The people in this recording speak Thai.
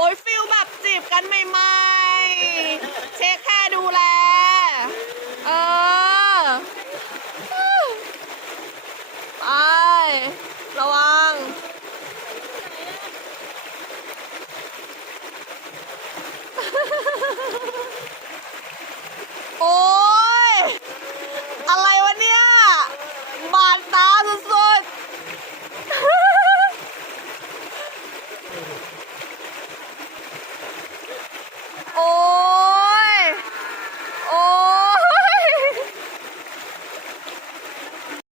โอ้ยฟิลแบบจีบกันใหม่